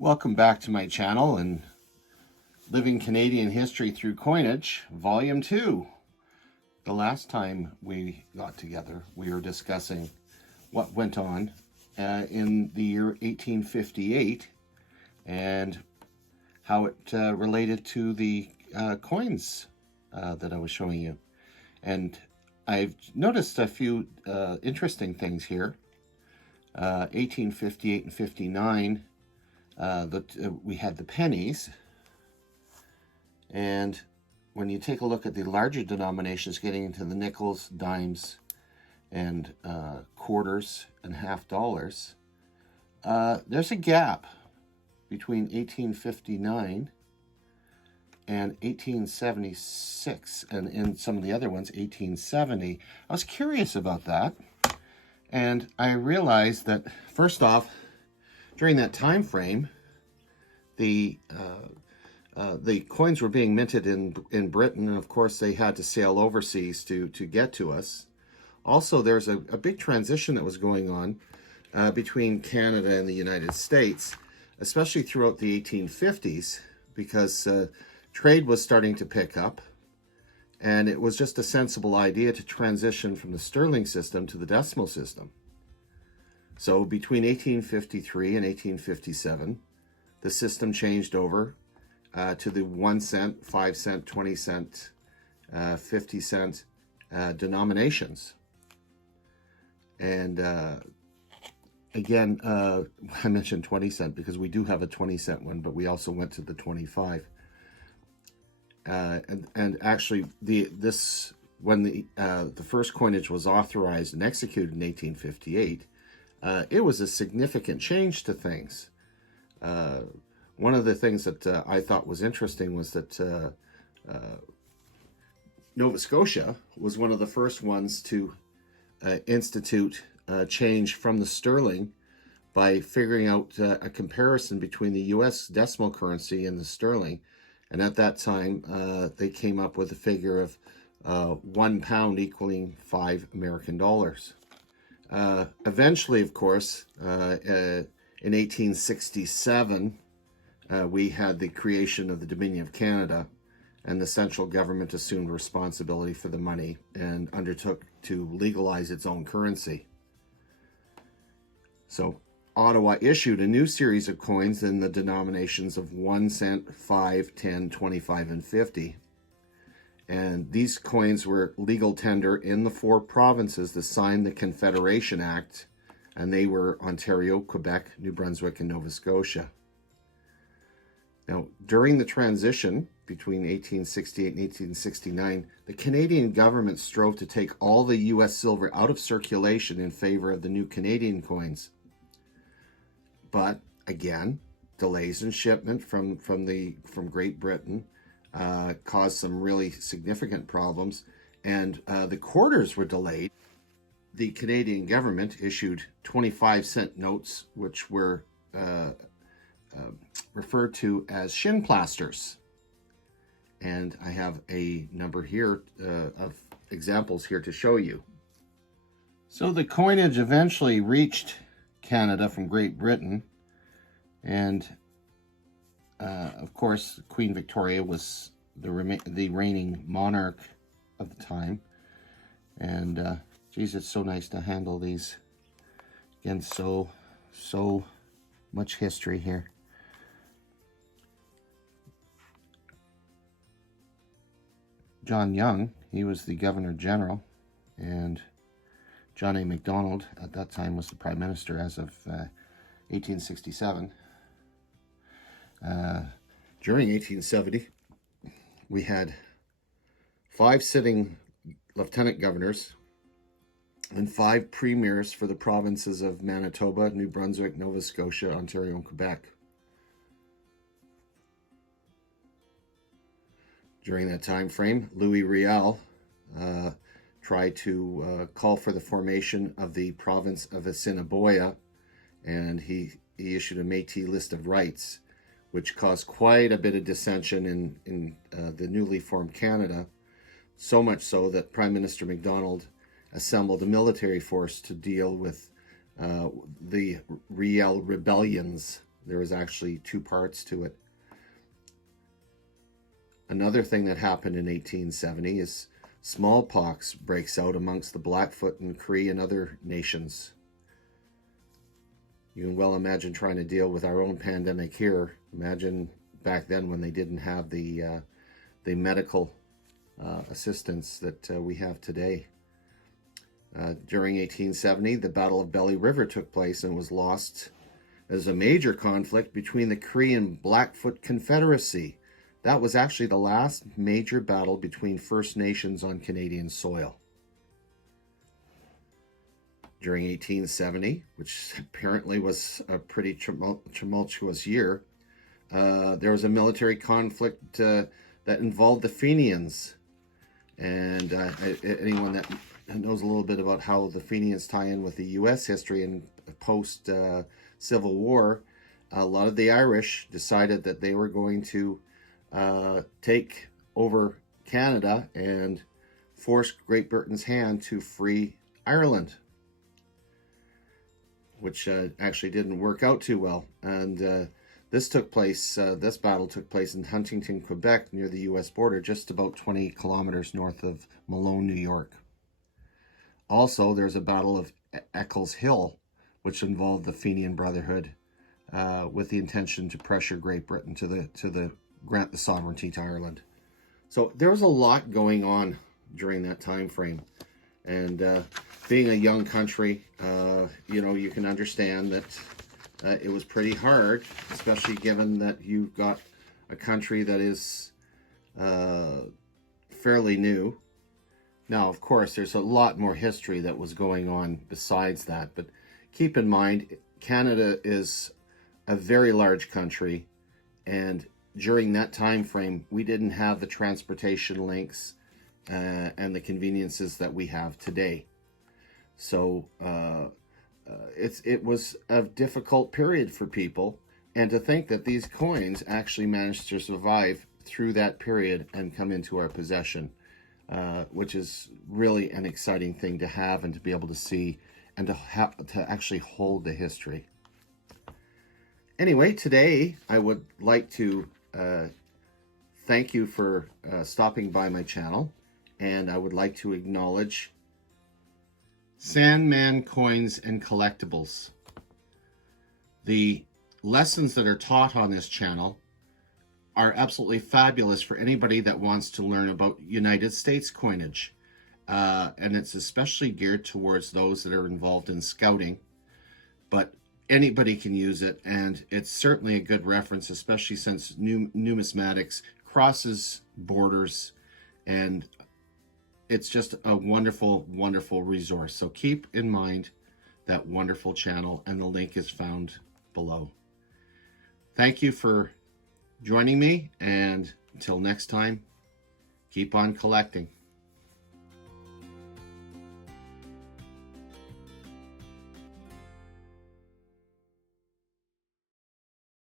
Welcome back to my channel and Living Canadian History through Coinage, Volume 2. The last time we got together, we were discussing what went on in the year 1858 and how it related to the coins that I was showing you. And I've noticed a few interesting things here. 1858 and 59. We had the pennies, and when you take a look at the larger denominations, getting into the nickels, dimes, and quarters and half dollars, there's a gap between 1859 and 1876, and in some of the other ones, 1870. I was curious about that, and I realized that, first off, during that time frame, the coins were being minted in Britain, and of course they had to sail overseas to get to us. Also, there's a big transition that was going on between Canada and the United States, especially throughout the 1850s, because trade was starting to pick up, and it was just a sensible idea to transition from the sterling system to the decimal system. So between 1853 and 1857, the system changed over to the 1 cent, 5 cent, 20 cent, 50 cent denominations. And again, I mentioned 20 cent because we do have a 20 cent one, but we also went to the 25. And actually, when the first coinage was authorized and executed in 1858, it was a significant change to things. One of the things that I thought was interesting was that Nova Scotia was one of the first ones to institute change from the sterling by figuring out a comparison between the U.S. decimal currency and the sterling. And at that time, they came up with a figure of 1 pound equaling 5 American dollars. Eventually, of course, in 1867, we had the creation of the Dominion of Canada, and the central government assumed responsibility for the money and undertook to legalize its own currency. So Ottawa issued a new series of coins in the denominations of 1 cent, 5, 10, 25, and 50. And these coins were legal tender in the 4 provinces that signed the Confederation Act, and they were Ontario, Quebec, New Brunswick, and Nova Scotia. Now, during the transition between 1868 and 1869, the Canadian government strove to take all the U.S. silver out of circulation in favor of the new Canadian coins. But again, delays in shipment from Great Britain caused some really significant problems, and the quarters were delayed. The Canadian government issued 25-cent notes, which were referred to as shin plasters. And I have a number here of examples here to show you. So the coinage eventually reached Canada from Great Britain, and of course, Queen Victoria was the reigning monarch of the time. And geez, it's so nice to handle these. Again, so much history here. John Young, he was the Governor General, and John A. Macdonald at that time was the Prime Minister as of 1867. During 1870, we had 5 sitting lieutenant governors and 5 premiers for the provinces of Manitoba, New Brunswick, Nova Scotia, Ontario, and Quebec. During that time frame, Louis Riel tried to call for the formation of the province of Assiniboia, and he issued a Métis list of rights, which caused quite a bit of dissension in the newly formed Canada, so much so that Prime Minister Macdonald assembled a military force to deal with the Riel rebellions There was actually two parts to it. Another thing that happened in 1870 is smallpox breaks out amongst the Blackfoot and Cree and other nations. You can well imagine trying to deal with our own pandemic here. Imagine back then when they didn't have the medical assistance that we have today. During 1870, the Battle of Belly River took place and was lost as a major conflict between the Cree and Blackfoot Confederacy. That was actually the last major battle between First Nations on Canadian soil. During 1870, which apparently was a pretty tumultuous year, there was a military conflict that involved the Fenians. And anyone that knows a little bit about how the Fenians tie in with the U.S. history and post-Civil War, a lot of the Irish decided that they were going to take over Canada and force Great Britain's hand to free Ireland, which actually didn't work out too well. And this battle took place in Huntington, Quebec, near the U.S. border, just about 20 kilometers north of Malone, New York. Also, there's a battle of Eccles Hill, which involved the Fenian Brotherhood, with the intention to pressure Great Britain to grant the sovereignty to Ireland. So there was a lot going on during that time frame. And being a young country, you can understand that it was pretty hard, especially given that you've got a country that is fairly new. Now, of course, there's a lot more history that was going on besides that, but keep in mind, Canada is a very large country, and during that time frame, we didn't have the transportation links and the conveniences that we have today. So it was a difficult period for people, and to think that these coins actually managed to survive through that period and come into our possession, which is really an exciting thing to have and to be able to see and to actually hold the history. Anyway, today I would like to thank you for stopping by my channel, and I would like to acknowledge Sandman Coins and Collectibles. The lessons that are taught on this channel are absolutely fabulous for anybody that wants to learn about United States coinage. And it's especially geared towards those that are involved in scouting. But anybody can use it, and it's certainly a good reference, especially since numismatics crosses borders, and it's just a wonderful, wonderful resource. So keep in mind that wonderful channel, and the link is found below. Thank you for joining me, and until next time, keep on collecting.